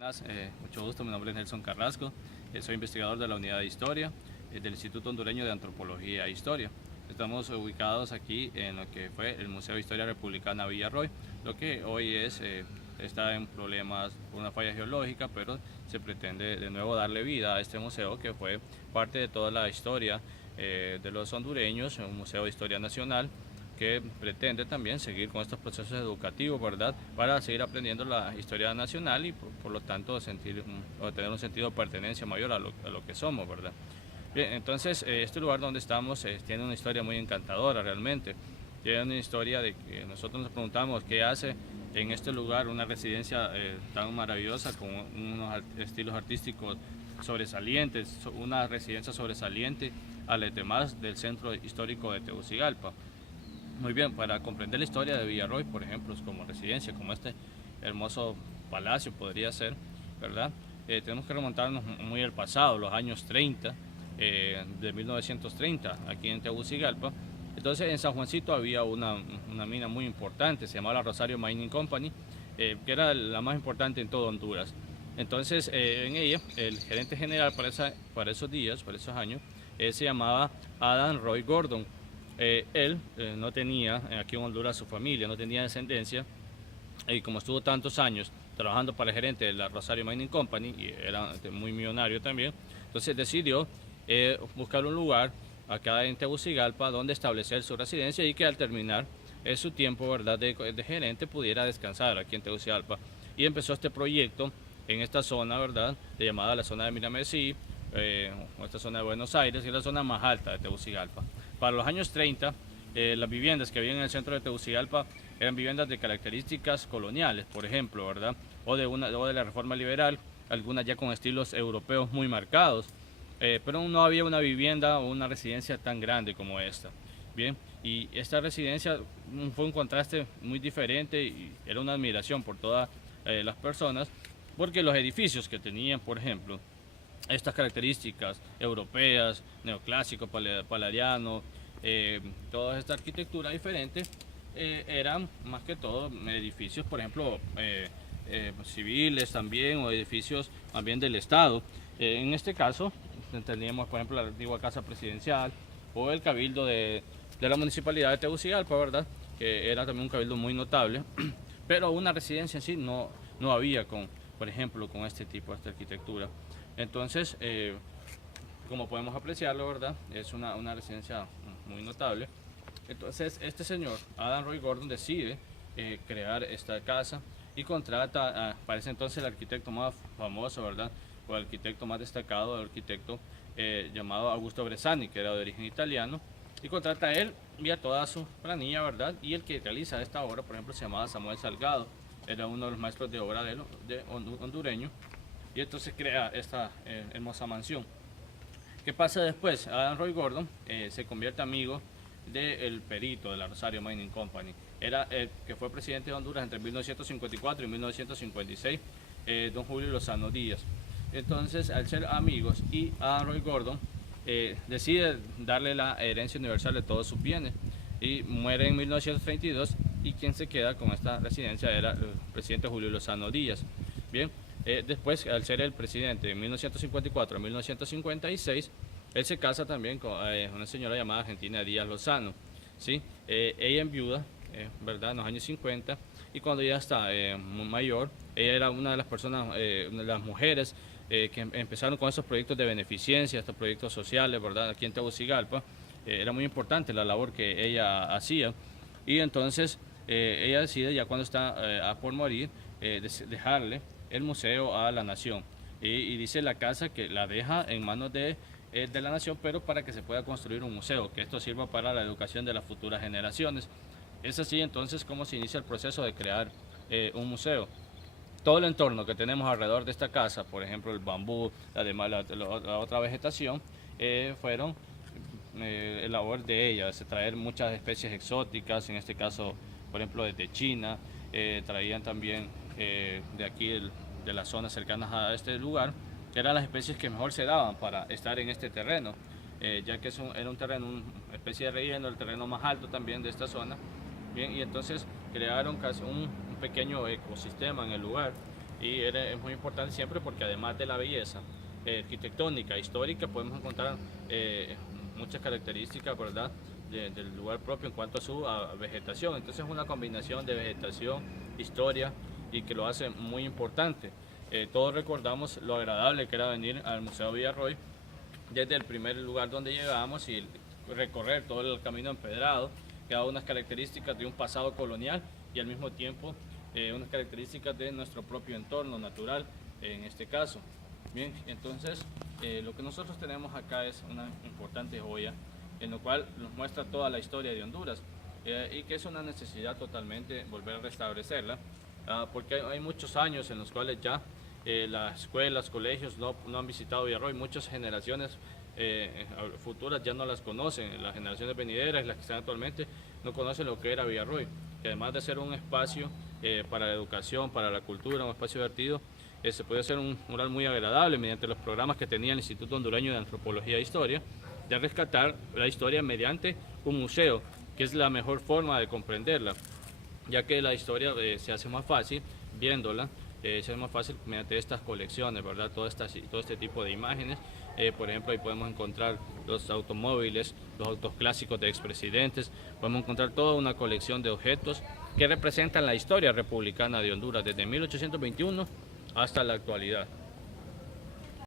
Buenas, mucho gusto, mi nombre es Nelson Carrasco, soy investigador de la Unidad de Historia del Instituto Hondureño de Antropología e Historia. Estamos ubicados aquí en lo que fue el Museo de Historia Republicana Villarroy, lo que hoy está en problemas por una falla geológica, pero se pretende de nuevo darle vida a este museo que fue parte de toda la historia de los hondureños, un museo de historia nacional que pretende también seguir con estos procesos educativos, ¿verdad? Para seguir aprendiendo la historia nacional y por lo tanto tener un sentido de pertenencia mayor a lo que somos, ¿verdad? Bien, entonces este lugar donde estamos tiene una historia muy encantadora realmente. Tiene una historia de que nosotros nos preguntamos qué hace en este lugar una residencia tan maravillosa con unos estilos artísticos sobresalientes, una residencia sobresaliente al demás del centro histórico de Tegucigalpa. Muy bien, para comprender la historia de Villarroy, por ejemplo, como residencia, como este hermoso palacio podría ser, ¿verdad? Tenemos que remontarnos muy al pasado, los años 30, de 1930, aquí en Tegucigalpa. Entonces, en San Juancito había una mina muy importante, se llamaba la Rosario Mining Company, que era la más importante en todo Honduras. Entonces, en ella, el gerente general para esos días, para esos años, se llamaba Adam Roy Gordon. Él no tenía aquí en Honduras su familia, no tenía descendencia, y como estuvo tantos años trabajando para el gerente de la Rosario Mining Company, y era muy millonario también, entonces decidió buscar un lugar acá en Tegucigalpa donde establecer su residencia y que al terminar su tiempo, ¿verdad?, de gerente pudiera descansar aquí en Tegucigalpa. Y empezó este proyecto en esta zona, ¿verdad?, llamada la zona de Miramesí, esta zona de Buenos Aires, que es la zona más alta de Tegucigalpa. Para los años 30, las viviendas que había en el centro de Tegucigalpa eran viviendas de características coloniales, por ejemplo, ¿verdad? O de la reforma liberal, algunas ya con estilos europeos muy marcados, pero no había una vivienda o una residencia tan grande como esta. Bien, y esta residencia fue un contraste muy diferente y era una admiración por todas las personas, porque los edificios que tenían, por ejemplo, estas características europeas, neoclásico, paladiano, toda esta arquitectura diferente, eran más que todo edificios, por ejemplo, civiles también, o edificios más bien del Estado. En este caso, teníamos, por ejemplo, la antigua Casa Presidencial o el Cabildo de la Municipalidad de Tegucigalpa, ¿verdad?, que era también un cabildo muy notable, pero una residencia en sí no había por ejemplo, con este tipo de arquitectura. Entonces, como podemos apreciarlo, ¿verdad?, es una residencia muy notable. Entonces, este señor, Adam Roy Gordon, decide crear esta casa y contrata, para ese entonces, el arquitecto más famoso, ¿verdad?, o el arquitecto más destacado, el arquitecto llamado Augusto Bressani, que era de origen italiano, y contrata a él y a toda su planilla, ¿verdad? Y el que realiza esta obra, por ejemplo, se llamaba Samuel Salgado, era uno de los maestros de obra de hondureño, y entonces crea esta hermosa mansión. ¿Qué pasa después? Adam Roy Gordon se convierte amigo del perito de la Rosario Mining Company. Era el que fue presidente de Honduras entre 1954 y 1956, don Julio Lozano Díaz. Entonces, al ser amigos, y Adam Roy Gordon decide darle la herencia universal de todos sus bienes y muere en 1932, y quien se queda con esta residencia era el presidente Julio Lozano Díaz. Bien, después, al ser el presidente de 1954 a 1956, él se casa también con una señora llamada Argentina Díaz Lozano, ¿sí? Ella enviuda, ¿verdad?, en los años 50, y cuando ya está muy mayor, ella era una de las personas, una de las mujeres que empezaron con esos proyectos de beneficencia, estos proyectos sociales, ¿verdad?, aquí en Tegucigalpa. Era muy importante la labor que ella hacía, y entonces ella decide, ya cuando está por morir, dejarle el museo a la nación, y dice la casa que la deja en manos de la nación, pero para que se pueda construir un museo, que esto sirva para la educación de las futuras generaciones. Es así entonces como se inicia el proceso de crear un museo. Todo el entorno que tenemos alrededor de esta casa, por ejemplo el bambú, además la otra vegetación, fueron labor de ella, traer muchas especies exóticas, en este caso, por ejemplo, desde China, traían también de aquí, de las zonas cercanas a este lugar, que eran las especies que mejor se daban para estar en este terreno, ya que era un terreno, una especie de relleno, el terreno más alto también de esta zona. Bien, y entonces crearon casi un pequeño ecosistema en el lugar, y es muy importante siempre porque además de la belleza arquitectónica, histórica, podemos encontrar muchas características, ¿verdad?, del lugar propio en cuanto a su vegetación. Entonces es una combinación de vegetación, historia, y que lo hace muy importante. Todos recordamos lo agradable que era venir al Museo Villarroy desde el primer lugar donde llegábamos y recorrer todo el camino empedrado, que da unas características de un pasado colonial y al mismo tiempo unas características de nuestro propio entorno natural, en este caso. Bien, entonces lo que nosotros tenemos acá es una importante joya en lo cual nos muestra toda la historia de Honduras y que es una necesidad totalmente volver a restablecerla, porque hay muchos años en los cuales ya las escuelas, colegios no han visitado Villarroy, muchas generaciones futuras ya no las conocen, las generaciones venideras, las que están actualmente, no conocen lo que era Villarroy, que además de ser un espacio para la educación, para la cultura, un espacio divertido, se puede hacer un mural muy agradable mediante los programas que tenía el Instituto Hondureño de Antropología e Historia, de rescatar la historia mediante un museo, que es la mejor forma de comprenderla, ya que la historia se hace más fácil viéndola, se hace más fácil mediante estas colecciones, ¿verdad? Todo este tipo de imágenes. Por ejemplo, ahí podemos encontrar los automóviles, los autos clásicos de expresidentes, podemos encontrar toda una colección de objetos que representan la historia republicana de Honduras desde 1821 hasta la actualidad.